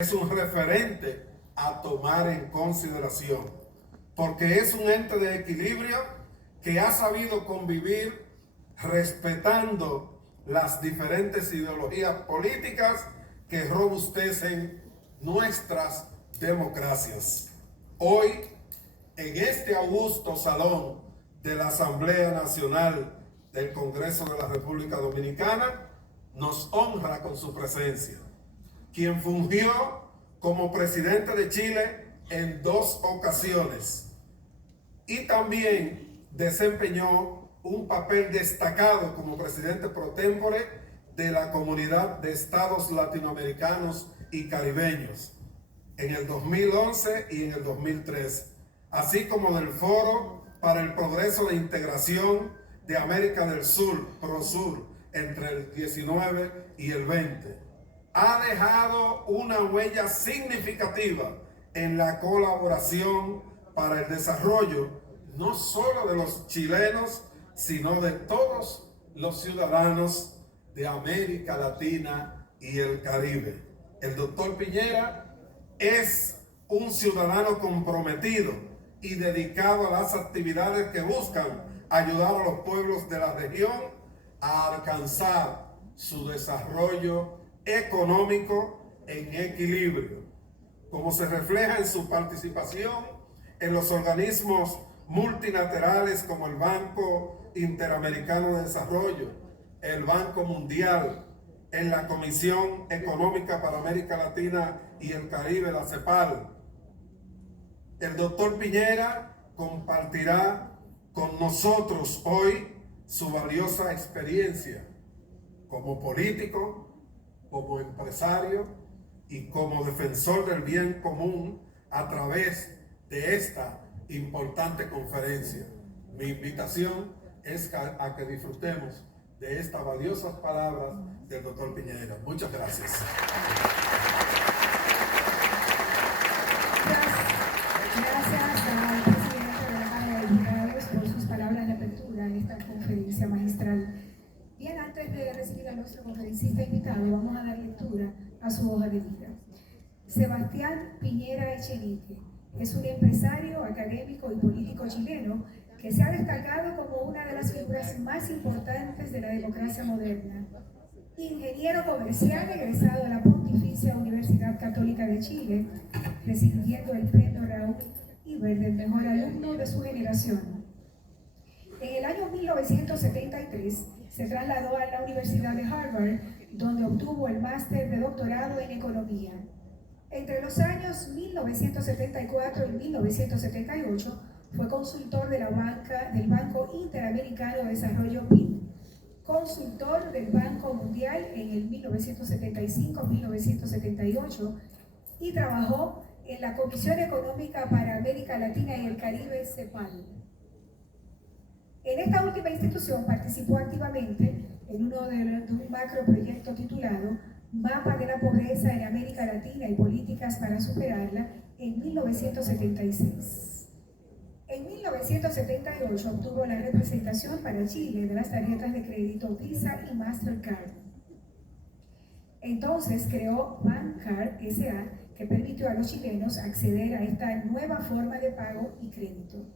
Es un referente a tomar en consideración, porque es un ente de equilibrio que ha sabido convivir respetando las diferentes ideologías políticas que robustecen nuestras democracias. Hoy, en este augusto salón de la Asamblea Nacional del Congreso de la República Dominicana, nos honra con su presencia, quien fungió como presidente de Chile en 2 ocasiones y también desempeñó un papel destacado como presidente pro tempore de la Comunidad de Estados Latinoamericanos y Caribeños en el 2011 y en el 2013, así como del Foro para el Progreso de Integración de América del Sur, PROSUR, entre el 19 y el 20. Ha dejado una huella significativa en la colaboración para el desarrollo no solo de los chilenos, sino de todos los ciudadanos de América Latina y el Caribe. El doctor Piñera es un ciudadano comprometido y dedicado a las actividades que buscan ayudar a los pueblos de la región a alcanzar su desarrollo económico en equilibrio, como se refleja en su participación en los organismos multilaterales como el Banco Interamericano de Desarrollo, el Banco Mundial, en la Comisión Económica para América Latina y el Caribe, la CEPAL. El doctor Piñera compartirá con nosotros hoy su valiosa experiencia como político, como empresario y como defensor del bien común a través de esta importante conferencia. Mi invitación es a que disfrutemos de estas valiosas palabras del doctor Piñera. Muchas gracias. Gracias al presidente de la Cámara de Diputados por sus palabras de apertura en esta conferencia magistral. Bien, antes de recibir a nuestro conferencista invitado, vamos a dar lectura a su hoja de vida. Sebastián Piñera Echenique es un empresario, académico y político chileno que se ha destacado como una de las figuras más importantes de la democracia moderna. Ingeniero comercial egresado de la Pontificia Universidad Católica de Chile, recibiendo el premio Raúl Iber del mejor alumno de su generación. En el año 1973 se trasladó a la Universidad de Harvard, donde obtuvo el máster de doctorado en economía. Entre los años 1974 y 1978 fue consultor de la banca del Banco Interamericano de Desarrollo BID, consultor del Banco Mundial en el 1975-1978 y trabajó en la Comisión Económica para América Latina y el Caribe, CEPAL. En esta última institución participó activamente en un macroproyecto titulado Mapa de la Pobreza en América Latina y Políticas para Superarla en 1976. En 1978 obtuvo la representación para Chile de las tarjetas de crédito Visa y Mastercard. Entonces creó Bancard S.A., que permitió a los chilenos acceder a esta nueva forma de pago y crédito.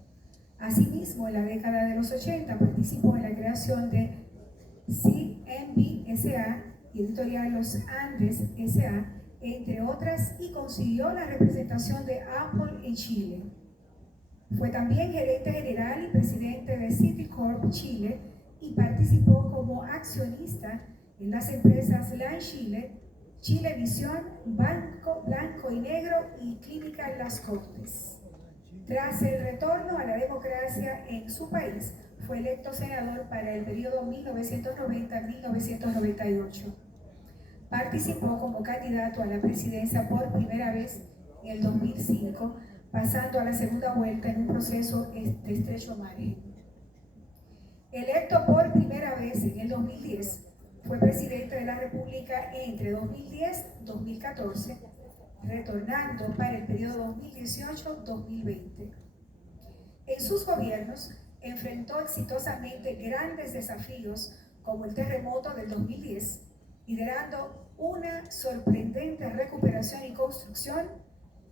Asimismo, en la década de los 80 participó en la creación de CMB S.A. y Editorial Los Andes S.A., entre otras, y consiguió la representación de Apple en Chile. Fue también gerente general y presidente de Citicorp Chile y participó como accionista en las empresas LAN Chile, Chilevisión, Banco Blanco y Negro y Clínica Las Condes. Tras el retorno a la democracia en su país, fue electo senador para el periodo 1990-1998. Participó como candidato a la presidencia por primera vez en el 2005, pasando a la segunda vuelta en un proceso de estrecho margen. Electo por primera vez en el 2010, fue presidente de la República entre 2010 y 2014, retornando para el periodo 2018-2020. En sus gobiernos enfrentó exitosamente grandes desafíos como el terremoto del 2010, liderando una sorprendente recuperación y construcción,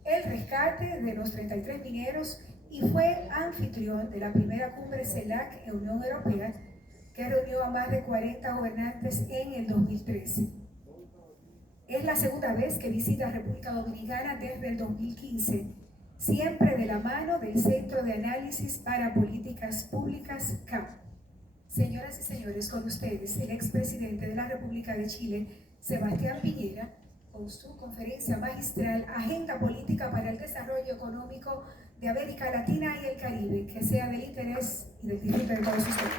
el rescate de los 33 mineros y fue anfitrión de la primera cumbre CELAC en Unión Europea, que reunió a más de 40 gobernantes en el 2013. Es la segunda vez que visita República Dominicana desde el 2015, siempre de la mano del Centro de Análisis para Políticas Públicas, CAP. Señoras y señores, con ustedes, el expresidente de la República de Chile, Sebastián Piñera, con su conferencia magistral Agenda Política para el Desarrollo Económico de América Latina y el Caribe, que sea del interés y del disfrute de todos ustedes.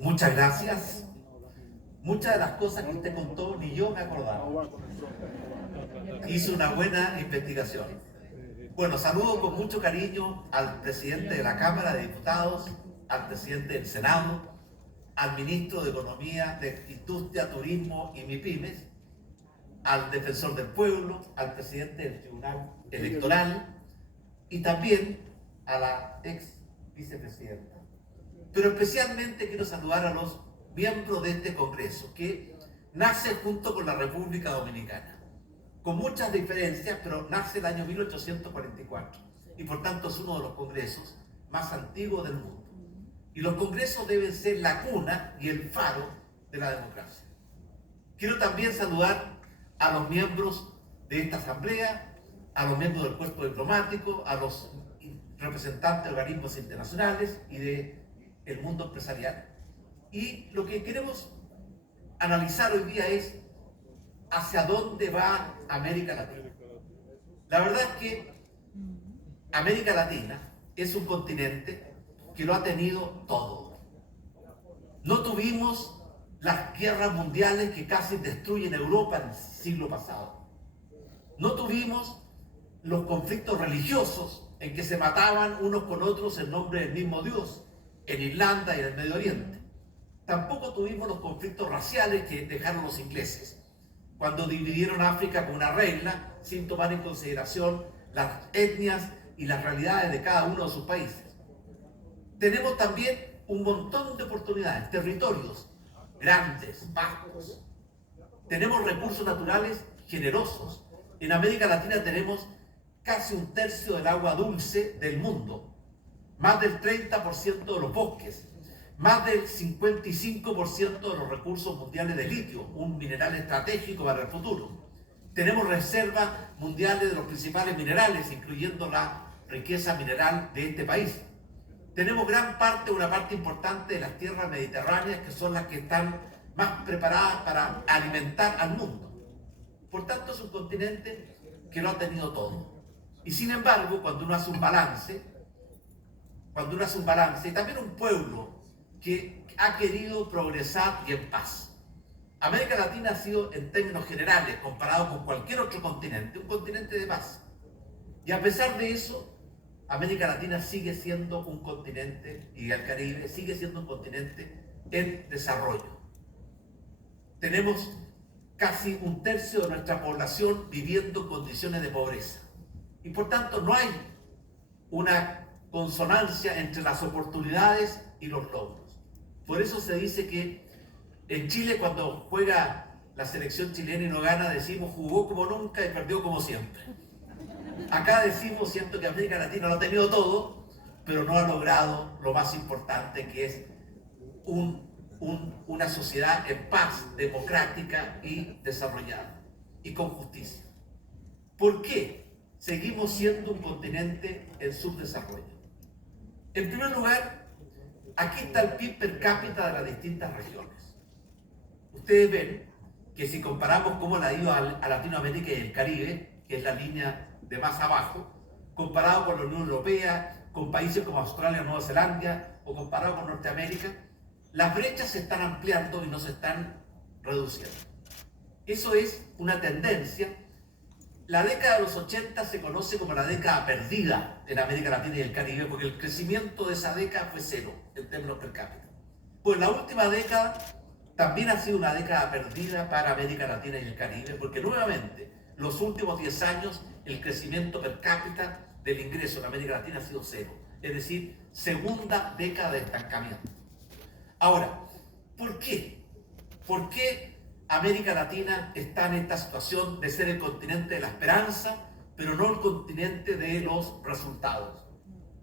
Muchas gracias. Muchas de las cosas que usted contó ni yo me acordaba. Hizo una buena investigación. Bueno, saludo con mucho cariño al presidente de la Cámara de Diputados, al presidente del Senado, al ministro de Economía, de Industria, Turismo y MIPYMES, al defensor del pueblo, al presidente del Tribunal Electoral y también a la ex vicepresidenta. Pero especialmente quiero saludar a los miembros de este Congreso, que nace junto con la República Dominicana, con muchas diferencias, pero nace el año 1844 y por tanto es uno de los congresos más antiguos del mundo. Y los congresos deben ser la cuna y el faro de la democracia. Quiero también saludar a los miembros de esta asamblea, a los miembros del cuerpo diplomático, a los representantes de organismos internacionales y del mundo empresarial. Y lo que queremos analizar hoy día es hacia dónde va América Latina. La verdad es que América Latina es un continente que lo ha tenido todo. No tuvimos las guerras mundiales que casi destruyen Europa en el siglo pasado. No tuvimos los conflictos religiosos en que se mataban unos con otros en nombre del mismo Dios en Irlanda y en el Medio Oriente. Tampoco tuvimos los conflictos raciales que dejaron los ingleses cuando dividieron África con una regla sin tomar en consideración las etnias y las realidades de cada uno de sus países. Tenemos también un montón de oportunidades, territorios grandes, vastos. Tenemos recursos naturales generosos. En América Latina tenemos casi un tercio del agua dulce del mundo, más del 30% de los bosques, más del 55% de los recursos mundiales de litio, un mineral estratégico para el futuro. Tenemos reservas mundiales de los principales minerales, incluyendo la riqueza mineral de este país. Tenemos una parte importante de las tierras mediterráneas que son las que están más preparadas para alimentar al mundo. Por tanto, es un continente que lo ha tenido todo. Y sin embargo, cuando uno hace un balance, y también un pueblo que ha querido progresar y en paz. América Latina ha sido, en términos generales, comparado con cualquier otro continente, un continente de paz. Y a pesar de eso, América Latina sigue siendo un continente, y el Caribe sigue siendo un continente en desarrollo. Tenemos casi un tercio de nuestra población viviendo en condiciones de pobreza. Y por tanto no hay una consonancia entre las oportunidades y los logros. Por eso se dice que en Chile, cuando juega la selección chilena y no gana, decimos jugó como nunca y perdió como siempre. Acá decimos, siento que América Latina lo ha tenido todo, pero no ha logrado lo más importante, que es una sociedad en paz, democrática y desarrollada, y con justicia. ¿Por qué seguimos siendo un continente en subdesarrollo? En primer lugar, aquí está el PIB per cápita de las distintas regiones. Ustedes ven que si comparamos cómo le ha ido a Latinoamérica y el Caribe, que es la línea de más abajo, comparado con la Unión Europea, con países como Australia, Nueva Zelanda, o comparado con Norteamérica, las brechas se están ampliando y no se están reduciendo. Eso es una tendencia. La década de los 80 se conoce como la década perdida en América Latina y el Caribe, porque el crecimiento de esa década fue cero en términos per cápita. Pues la última década también ha sido una década perdida para América Latina y el Caribe, porque nuevamente los últimos 10 años el crecimiento per cápita del ingreso en América Latina ha sido cero. es decir, segunda década de estancamiento. Ahora, ¿por qué? ¿Por qué América Latina está en esta situación de ser el continente de la esperanza, pero no el continente de los resultados?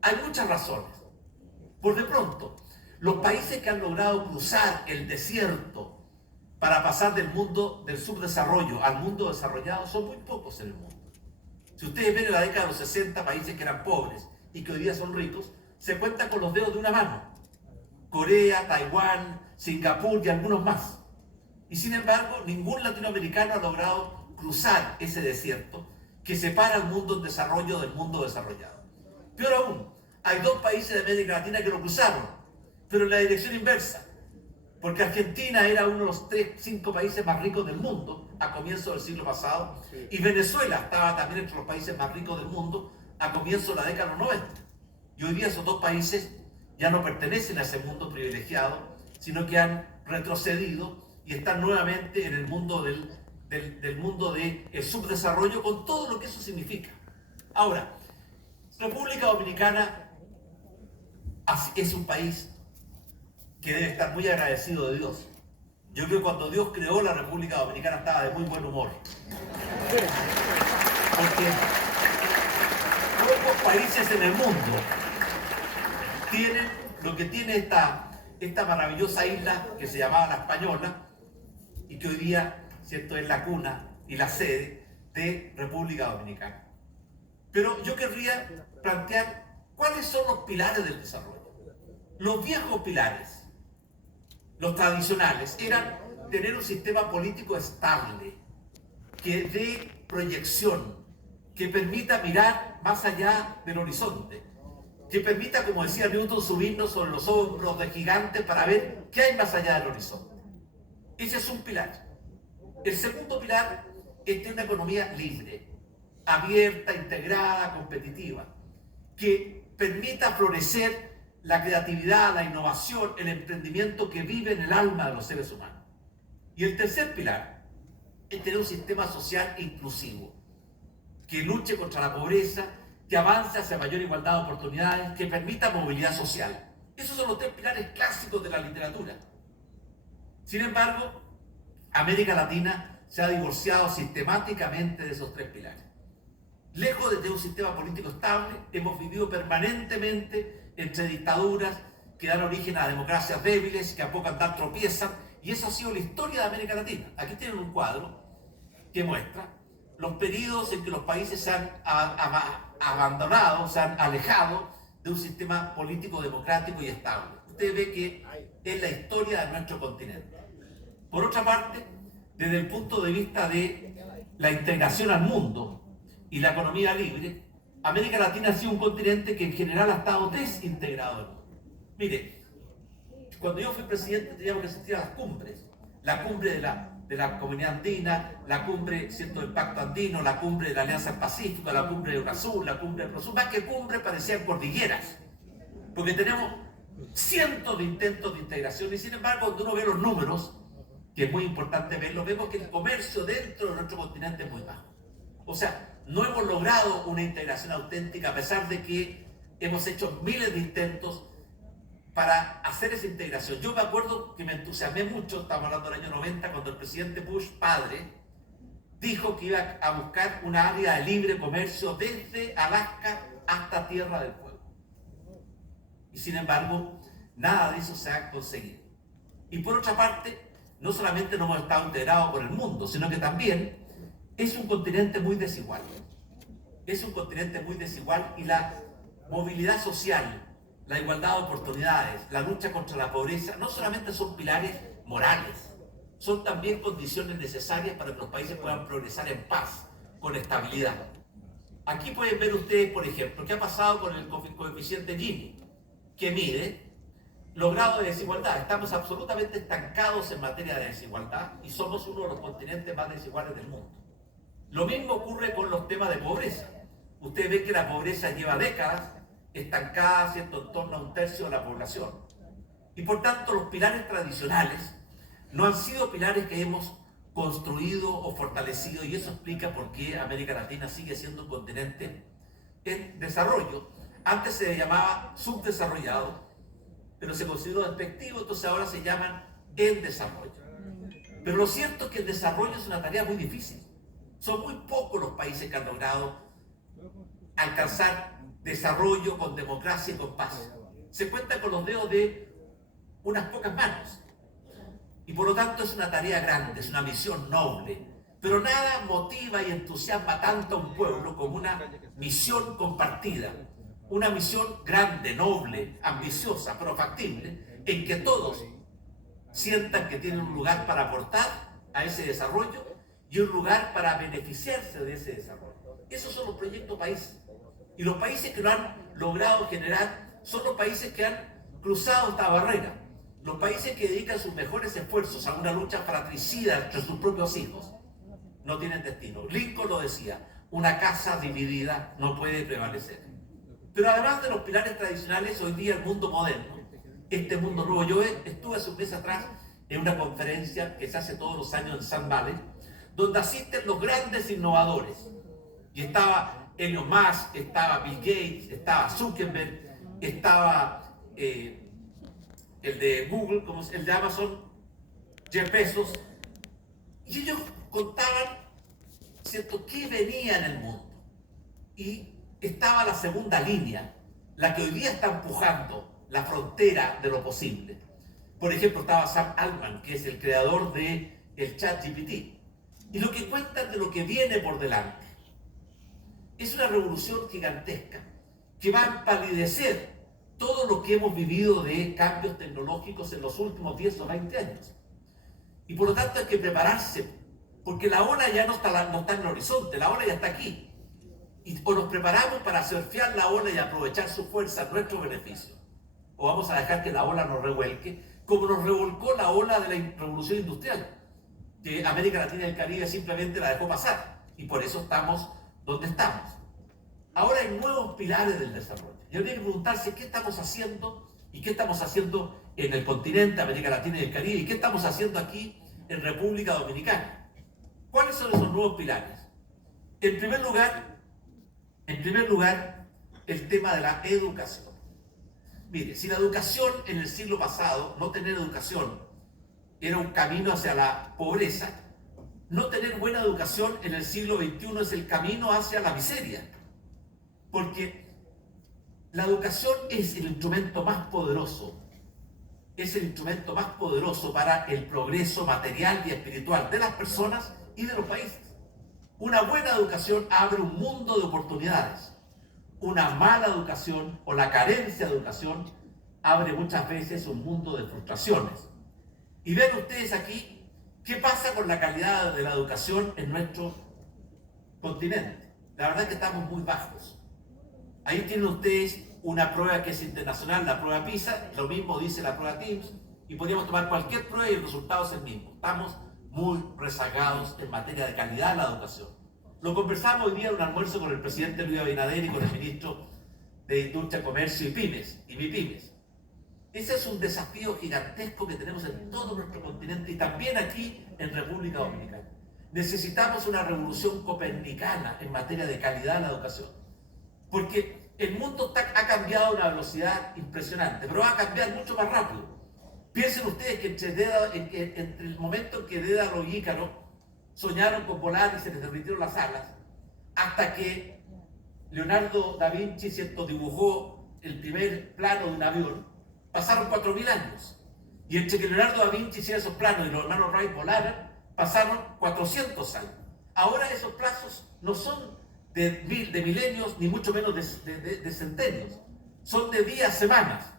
Hay muchas razones. Por de pronto, los países que han logrado cruzar el desierto para pasar del mundo del subdesarrollo al mundo desarrollado son muy pocos en el mundo. Si ustedes ven en la década de los 60 países que eran pobres y que hoy día son ricos, se cuentan con los dedos de una mano. Corea, Taiwán, Singapur y algunos más. Y sin embargo, ningún latinoamericano ha logrado cruzar ese desierto que separa al mundo en desarrollo del mundo desarrollado. Peor aún, hay dos países de América Latina que lo cruzaron, pero en la dirección inversa. Porque Argentina era uno de los 5 países más ricos del mundo a comienzos del siglo pasado, y Venezuela estaba también entre los países más ricos del mundo a comienzos de la década de los 90. Y hoy día esos dos países ya no pertenecen a ese mundo privilegiado, sino que han retrocedido y están nuevamente en el mundo del mundo del subdesarrollo, con todo lo que eso significa. Ahora, República Dominicana es un país que debe estar muy agradecido de Dios. Yo creo que cuando Dios creó la República Dominicana estaba de muy buen humor. Porque pocos países en el mundo tienen lo que tiene esta maravillosa isla que se llamaba La Española y que hoy día, ¿cierto?, es la cuna y la sede de República Dominicana. Pero yo querría plantear cuáles son los pilares del desarrollo. Los viejos pilares, los tradicionales, eran tener un sistema político estable, que dé proyección, que permita mirar más allá del horizonte, que permita, como decía Newton, subirnos sobre los hombros de gigantes para ver qué hay más allá del horizonte. Ese es un pilar. El segundo pilar es tener una economía libre, abierta, integrada, competitiva, que permita florecer la creatividad, la innovación, el emprendimiento que vive en el alma de los seres humanos. Y el tercer pilar es tener un sistema social inclusivo, que luche contra la pobreza, que avance hacia mayor igualdad de oportunidades, que permita movilidad social. Esos son los 3 pilares clásicos de la literatura. Sin embargo, América Latina se ha divorciado sistemáticamente de esos 3 pilares. Lejos de tener un sistema político estable, hemos vivido permanentemente entre dictaduras que dan origen a democracias débiles, que a poco andar tropiezan, y eso ha sido la historia de América Latina. Aquí tienen un cuadro que muestra los periodos en que los países se han abandonado, se han alejado de un sistema político democrático y estable. Usted ve que es la historia de nuestro continente. Por otra parte, desde el punto de vista de la integración al mundo y la economía libre, América Latina ha sido un continente que en general ha estado desintegrado del mundo. Mire, cuando yo fui presidente teníamos que asistir a las cumbres. La cumbre de la Comunidad Andina, la cumbre, ¿cierto?, del Pacto Andino, la cumbre de la Alianza del Pacífico, la cumbre de UNASUR, la cumbre de PROSUR. Más que cumbre parecían cordilleras, porque tenemos cientos de intentos de integración y sin embargo, cuando uno ve los números, que es muy importante verlo, vemos que el comercio dentro de nuestro continente es muy bajo. O sea, no hemos logrado una integración auténtica a pesar de que hemos hecho miles de intentos para hacer esa integración. Yo me acuerdo que me entusiasmé mucho, estamos hablando del año 90, cuando el presidente Bush, padre, dijo que iba a buscar una área de libre comercio desde Alaska hasta Tierra del Fuego. Y sin embargo, nada de eso se ha conseguido. Y por otra parte, no solamente no hemos estado integrados con el mundo, sino que también es un continente muy desigual. Es un continente muy desigual y la movilidad social, la igualdad de oportunidades, la lucha contra la pobreza, no solamente son pilares morales, son también condiciones necesarias para que los países puedan progresar en paz, con estabilidad. Aquí pueden ver ustedes, por ejemplo, qué ha pasado con el coeficiente Gini, que mide los grados de desigualdad. Estamos absolutamente estancados en materia de desigualdad y somos uno de los continentes más desiguales del mundo. Lo mismo ocurre con los temas de pobreza. Ustedes ven que la pobreza lleva décadas estancada, ¿cierto?, en torno a 1/3 de la población. Y por tanto, los pilares tradicionales no han sido pilares que hemos construido o fortalecido, y eso explica por qué América Latina sigue siendo un continente en desarrollo, Antes se llamaba subdesarrollado, pero se consideró despectivo, entonces ahora se llaman en desarrollo. Pero lo cierto es que el desarrollo es una tarea muy difícil. Son muy pocos los países que han logrado alcanzar desarrollo con democracia y con paz. Se cuenta con los dedos de unas pocas manos. Y por lo tanto es una tarea grande, es una misión noble. Pero nada motiva y entusiasma tanto a un pueblo como una misión compartida. Una misión grande, noble, ambiciosa, pero factible, en que todos sientan que tienen un lugar para aportar a ese desarrollo y un lugar para beneficiarse de ese desarrollo. Esos son los proyectos países. Y los países que lo han logrado generar son los países que han cruzado esta barrera. Los países que dedican sus mejores esfuerzos a una lucha fratricida entre sus propios hijos no tienen destino. Lincoln lo decía, una casa dividida no puede prevalecer. Pero además de los pilares tradicionales, hoy día el mundo moderno, este mundo nuevo, yo estuve hace un mes atrás en una conferencia que se hace todos los años en Sun Valley, donde asisten los grandes innovadores. Y estaba Elon Musk, estaba Bill Gates, estaba Zuckerberg, estaba el de Google, como el de Amazon, Jeff Bezos. Y ellos contaban, ¿cierto?, qué venía en el mundo. Y estaba la segunda línea, la que hoy día está empujando la frontera de lo posible. Por ejemplo, estaba Sam Altman, que es el creador del ChatGPT. Y lo que cuentan de lo que viene por delante es una revolución gigantesca que va a empalidecer todo lo que hemos vivido de cambios tecnológicos en los últimos 10 o 20 años. Y por lo tanto hay que prepararse, porque la ola ya no está en el horizonte, la ola ya está aquí. Y o nos preparamos para surfear la ola y aprovechar su fuerza a nuestro beneficio, o vamos a dejar que la ola nos revuelque, como nos revolcó la ola de la revolución industrial, que América Latina y el Caribe simplemente la dejó pasar, y por eso estamos donde estamos. Ahora hay nuevos pilares del desarrollo. Y habría que preguntarse qué estamos haciendo y qué estamos haciendo en el continente, América Latina y el Caribe, y qué estamos haciendo aquí en República Dominicana. ¿Cuáles son esos nuevos pilares? En primer lugar, el tema de la educación. Mire, si la educación en el siglo pasado, no tener educación, era un camino hacia la pobreza, no tener buena educación en el siglo XXI es el camino hacia la miseria. Porque la educación es el instrumento más poderoso, para el progreso material y espiritual de las personas y de los países. Una buena educación abre un mundo de oportunidades. Una mala educación o la carencia de educación abre muchas veces un mundo de frustraciones. Y ven ustedes aquí qué pasa con la calidad de la educación en nuestro continente. La verdad es que estamos muy bajos. Ahí tienen ustedes una prueba que es internacional, la prueba PISA, lo mismo dice la prueba TIMSS, y podríamos tomar cualquier prueba y el resultado es el mismo. Estamos muy rezagados en materia de calidad de la educación. Lo conversamos hoy día en un almuerzo con el presidente Luis Abinader y con el ministro de Industria, Comercio y Pymes, y MIPYMES. Ese es un desafío gigantesco que tenemos en todo nuestro continente y también aquí en República Dominicana. Necesitamos una revolución copernicana en materia de calidad de la educación. Porque el mundo ha cambiado a una velocidad impresionante, pero va a cambiar mucho más rápido. Piensen ustedes que entre el momento en que Dédalo y Ícaro soñaron con volar y se les derritieron las alas, hasta que Leonardo da Vinci, ¿cierto?, dibujó el primer plano de un avión, pasaron 4.000 años. Y entre que Leonardo da Vinci hiciera esos planos y los hermanos Wright volaran, pasaron 400 años. Ahora esos plazos no son de milenios, ni mucho menos de centenios. Son de días, semanas.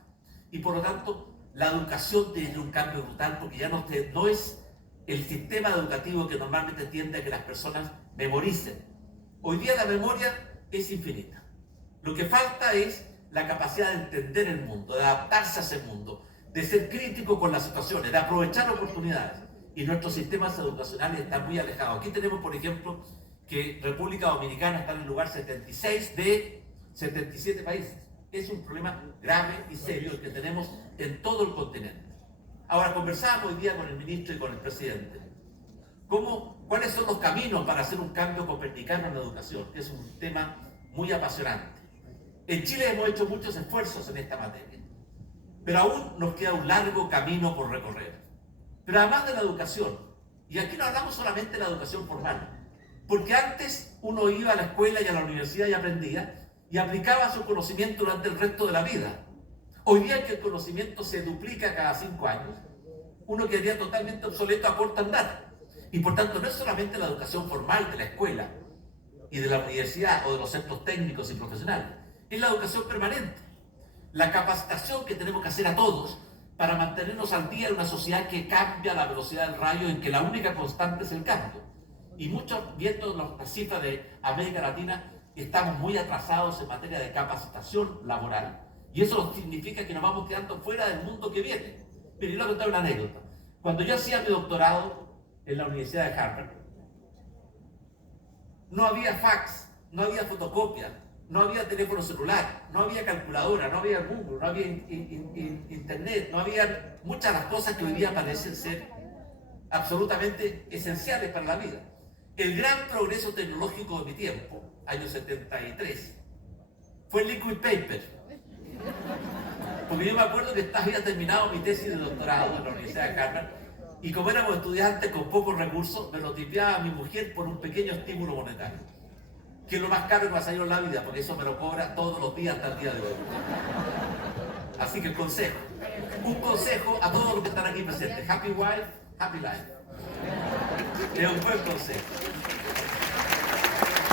Y por lo tanto, la educación tiene un cambio brutal, porque ya no es el sistema educativo que normalmente tiende a que las personas memoricen. Hoy día la memoria es infinita. Lo que falta es la capacidad de entender el mundo, de adaptarse a ese mundo, de ser crítico con las situaciones, de aprovechar oportunidades. Y nuestros sistemas educacionales están muy alejados. Aquí tenemos, por ejemplo, que República Dominicana está en el lugar 76 de 77 países. Es un problema grave y serio el que tenemos en todo el continente. Ahora, conversábamos hoy día con el ministro y con el presidente. ¿Cuáles son los caminos para hacer un cambio copernicano en la educación? Que es un tema muy apasionante. En Chile hemos hecho muchos esfuerzos en esta materia, pero aún nos queda un largo camino por recorrer. Pero además de la educación, y aquí no hablamos solamente de la educación formal, porque antes uno iba a la escuela y a la universidad y aprendía y aplicaba su conocimiento durante el resto de la vida. Hoy día que el conocimiento se duplica cada 5 años, uno quedaría totalmente obsoleto a corto andar. Y por tanto no es solamente la educación formal de la escuela y de la universidad o de los centros técnicos y profesionales, es la educación permanente, la capacitación que tenemos que hacer a todos para mantenernos al día en una sociedad que cambia a la velocidad del rayo, en que la única constante es el cambio. Y muchos, viendo las cifras de América Latina, estamos muy atrasados en materia de capacitación laboral. Y eso significa que nos vamos quedando fuera del mundo que viene. Pero yo le voy a contar una anécdota. Cuando yo hacía mi doctorado en la Universidad de Harvard, no había fax, no había fotocopia, no había teléfono celular, no había calculadora, no había Google, no había internet, no había muchas de las cosas que hoy día parecen ser absolutamente esenciales para la vida. El gran progreso tecnológico de mi tiempo, año 73, fue el liquid paper. Porque yo me acuerdo que había terminado mi tesis de doctorado en la Universidad de Harvard y como éramos estudiantes con pocos recursos, me lo tipeaba a mi mujer por un pequeño estímulo monetario, que es lo más caro que me ha salido en la vida, porque eso me lo cobra todos los días hasta el día de hoy. Así que un consejo a todos los que están aquí presentes: happy wife, happy life. Es un buen consejo.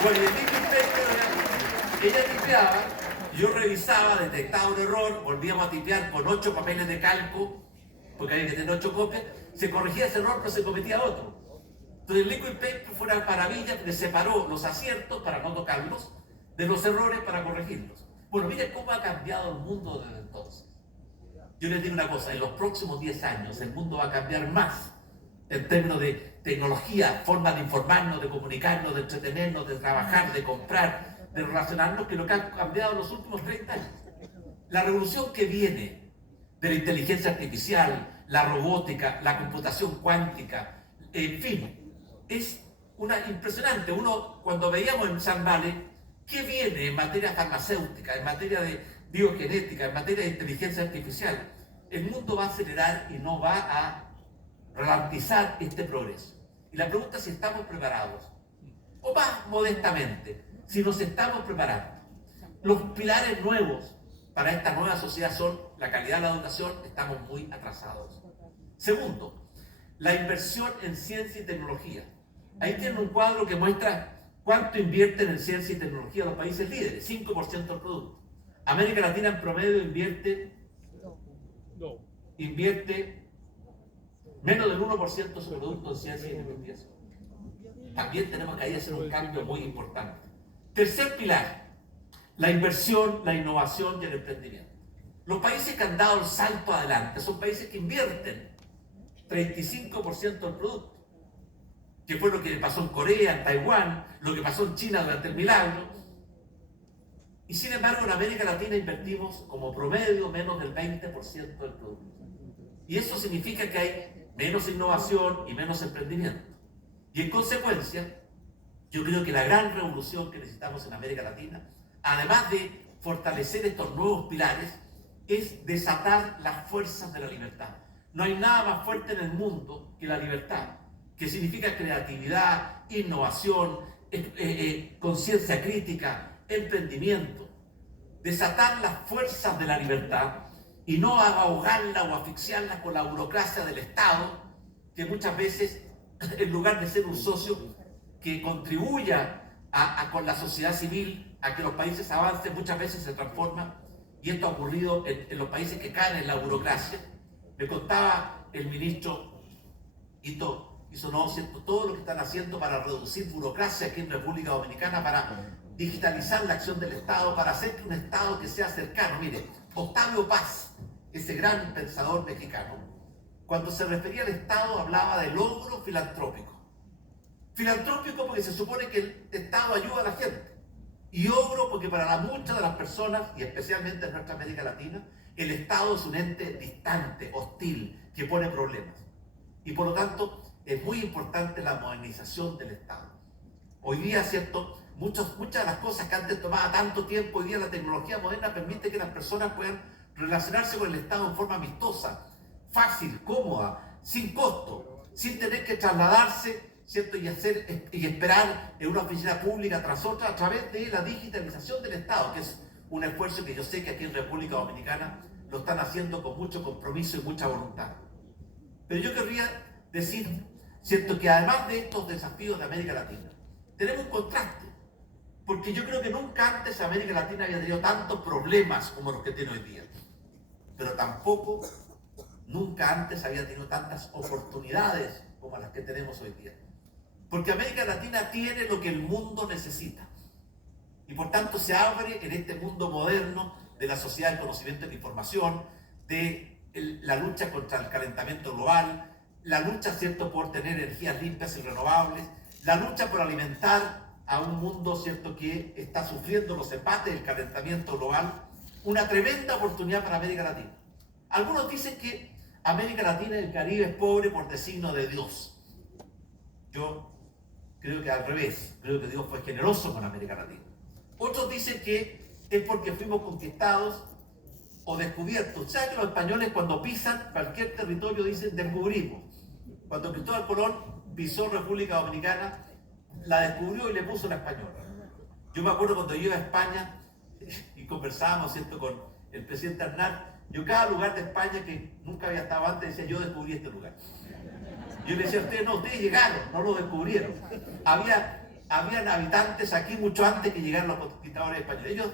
Bueno, y el liquid paper, ella tipeaba, yo revisaba, detectaba un error, volvíamos a tipear con 8 papeles de calco, porque había que tener 8 copias, se corregía ese error, pero se cometía otro. Entonces el liquid paper fue una maravilla porque separó los aciertos para no tocarlos de los errores para corregirlos. Bueno, miren cómo ha cambiado el mundo desde entonces. Yo les digo una cosa: en los próximos 10 años el mundo va a cambiar más en términos de tecnología, formas de informarnos, de comunicarnos, de entretenernos, de trabajar, de comprar, de relacionarnos, que lo que ha cambiado en los últimos 30 años. La revolución que viene de la inteligencia artificial, la robótica, la computación cuántica, en fin, es una impresionante. Uno, cuando veíamos en Sun Valley, ¿qué viene en materia farmacéutica, en materia de biogenética, en materia de inteligencia artificial? El mundo va a acelerar y no va a ralentizar este progreso. Y la pregunta es si estamos preparados, o más modestamente, si nos estamos preparando. Los pilares nuevos para esta nueva sociedad son la calidad de la educación. Estamos muy atrasados. Segundo, la inversión en ciencia y tecnología. Ahí tienen un cuadro que muestra cuánto invierten en ciencia y tecnología los países líderes: 5% del producto. América Latina en promedio invierte menos del 1% de su producto en ciencia y tecnología. También tenemos que ahí hacer un cambio muy importante. Tercer pilar: la inversión, la innovación y el emprendimiento. Los países que han dado el salto adelante son países que invierten 35% del producto, que fue lo que pasó en Corea, en Taiwán, lo que pasó en China durante el milagro. Y sin embargo en América Latina invertimos como promedio menos del 20% del producto. Y eso significa que hay menos innovación y menos emprendimiento. Y en consecuencia, yo creo que la gran revolución que necesitamos en América Latina, además de fortalecer estos nuevos pilares, es desatar las fuerzas de la libertad. No hay nada más fuerte en el mundo que la libertad, que significa creatividad, innovación, conciencia crítica, emprendimiento. Desatar las fuerzas de la libertad y no ahogarla o asfixiarla con la burocracia del Estado, que muchas veces, en lugar de ser un socio que contribuya con la sociedad civil a que los países avancen, muchas veces se transforma. Y esto ha ocurrido en los países que caen en la burocracia. Me contaba el ministro Ito, todo lo que están haciendo para reducir burocracia aquí en República Dominicana, para digitalizar la acción del Estado, para hacer que un Estado que sea cercano. Mire, Octavio Paz, ese gran pensador mexicano, cuando se refería al Estado hablaba de logro filantrópico. Filantrópico porque se supone que el Estado ayuda a la gente. Y obro porque para muchas de las personas, y especialmente en nuestra América Latina, el Estado es un ente distante, hostil, que pone problemas. Y por lo tanto, es muy importante la modernización del Estado. Hoy día, ¿cierto?, muchas de las cosas que antes tomaba tanto tiempo, hoy día la tecnología moderna permite que las personas puedan relacionarse con el Estado en forma amistosa, fácil, cómoda, sin costo, sin tener que trasladarse, ¿cierto? Y esperar en una oficina pública tras otra a través de la digitalización del Estado, que es un esfuerzo que yo sé que aquí en República Dominicana lo están haciendo con mucho compromiso y mucha voluntad. Pero yo querría decir, ¿cierto?, que además de estos desafíos de América Latina, tenemos un contraste, porque yo creo que nunca antes América Latina había tenido tantos problemas como los que tiene hoy día, pero tampoco nunca antes había tenido tantas oportunidades como las que tenemos hoy día. Porque América Latina tiene lo que el mundo necesita. Y por tanto se abre en este mundo moderno de la sociedad del conocimiento y la información, de la lucha contra el calentamiento global, la lucha, ¿cierto?, por tener energías limpias y renovables, la lucha por alimentar a un mundo, ¿cierto?, que está sufriendo los embates del calentamiento global. Una tremenda oportunidad para América Latina. Algunos dicen que América Latina y el Caribe es pobre por designio de Dios. Yo creo que al revés, creo que Dios fue generoso con América Latina. Otros dicen que es porque fuimos conquistados o descubiertos. ¿Saben que los españoles cuando pisan cualquier territorio dicen descubrimos? Cuando Cristóbal Colón pisó República Dominicana, la descubrió y le puso la española. Yo me acuerdo cuando yo iba a España y conversábamos, ¿cierto?, con el presidente Aznar. Yo cada lugar de España que nunca había estado antes decía, yo descubrí este lugar. Yo le decía a ustedes, no, ustedes llegaron, no lo descubrieron. Habían habitantes aquí mucho antes que llegaron los conquistadores españoles. Ellos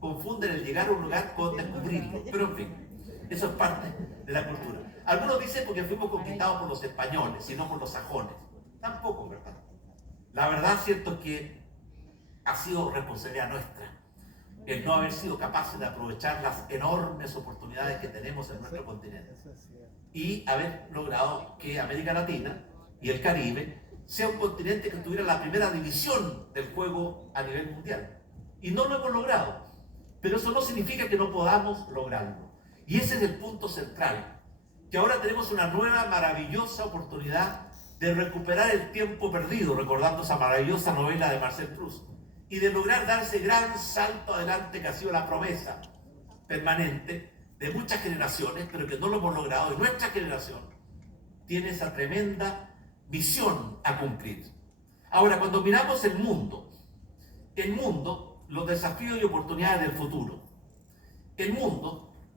confunden el llegar a un lugar con descubrirlo. Pero en fin, eso es parte de la cultura. Algunos dicen porque fuimos conquistados por los españoles y no por los sajones. Tampoco, ¿verdad? La verdad, cierto, que ha sido responsabilidad nuestra el no haber sido capaces de aprovechar las enormes oportunidades que tenemos en nuestro continente y haber logrado que América Latina y el Caribe sea un continente que tuviera la primera división del juego a nivel mundial. Y no lo hemos logrado, pero eso no significa que no podamos lograrlo. Y ese es el punto central, que ahora tenemos una nueva maravillosa oportunidad de recuperar el tiempo perdido, recordando esa maravillosa novela de Marcel Proust, y de lograr dar ese gran salto adelante que ha sido la promesa permanente de muchas generaciones, pero que no lo hemos logrado, y nuestra generación tiene esa tremenda visión a cumplir. Ahora, cuando miramos el mundo, los desafíos y oportunidades del futuro, el mundo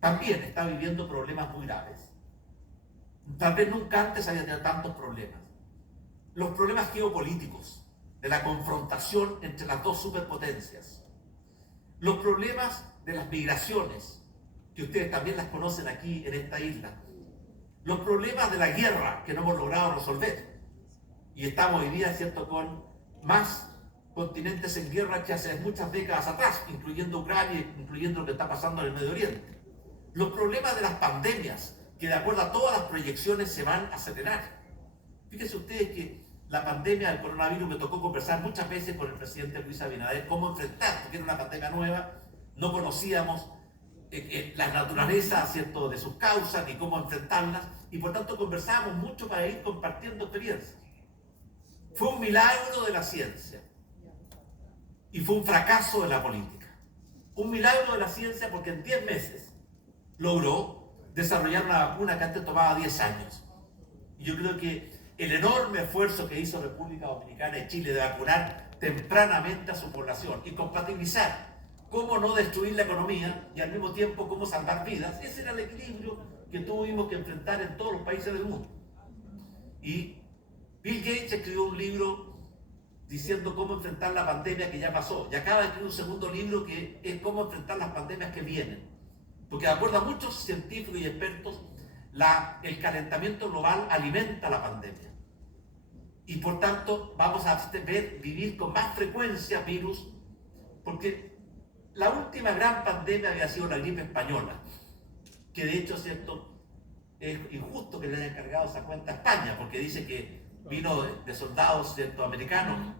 también está viviendo problemas muy graves. Tal vez nunca antes haya tenido tantos problemas. Los problemas geopolíticos, de la confrontación entre las dos superpotencias. Los problemas de las migraciones, que ustedes también las conocen aquí en esta isla. Los problemas de la guerra, que no hemos logrado resolver. Y estamos hoy día, ¿cierto?, con más continentes en guerra que hace muchas décadas atrás, incluyendo Ucrania, incluyendo lo que está pasando en el Medio Oriente. Los problemas de las pandemias, que de acuerdo a todas las proyecciones se van a acelerar. Fíjense ustedes que la pandemia del coronavirus me tocó conversar muchas veces con el presidente Luis Abinader cómo enfrentar, porque era una pandemia nueva, no conocíamos la naturaleza, ¿cierto?, de sus causas ni cómo enfrentarlas, y por tanto conversábamos mucho para ir compartiendo experiencias. Fue un milagro de la ciencia y fue un fracaso de la política. Un milagro de la ciencia porque en 10 meses logró desarrollar una vacuna que antes tomaba 10 años. Y yo creo que el enorme esfuerzo que hizo República Dominicana y Chile de vacunar tempranamente a su población y compatibilizar cómo no destruir la economía y al mismo tiempo cómo salvar vidas, ese era el equilibrio que tuvimos que enfrentar en todos los países del mundo. Y Bill Gates escribió un libro diciendo cómo enfrentar la pandemia que ya pasó, y acaba de escribir un segundo libro que es cómo enfrentar las pandemias que vienen, porque de acuerdo a muchos científicos y expertos, el calentamiento global alimenta la pandemia. Y por tanto vamos a vivir con más frecuencia virus, porque la última gran pandemia había sido la gripe española, que de hecho, ¿cierto?, es injusto que le hayan cargado esa cuenta a España, porque dice que vino de soldados, ¿cierto?, americanos.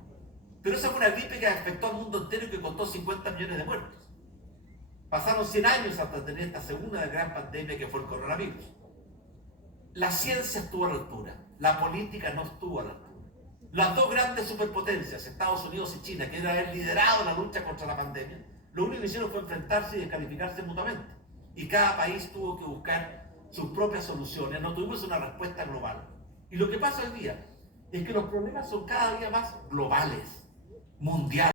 Pero esa fue una gripe que afectó al mundo entero y que costó 50 millones de muertos. Pasaron 100 años hasta tener esta segunda gran pandemia que fue el coronavirus. La ciencia estuvo a la altura, la política no estuvo a la altura. Las dos grandes superpotencias, Estados Unidos y China, que eran el liderado en la lucha contra la pandemia, lo único que hicieron fue enfrentarse y descalificarse mutuamente. Y cada país tuvo que buscar sus propias soluciones. No tuvimos una respuesta global. Y lo que pasa hoy día es que los problemas son cada día más globales, mundiales.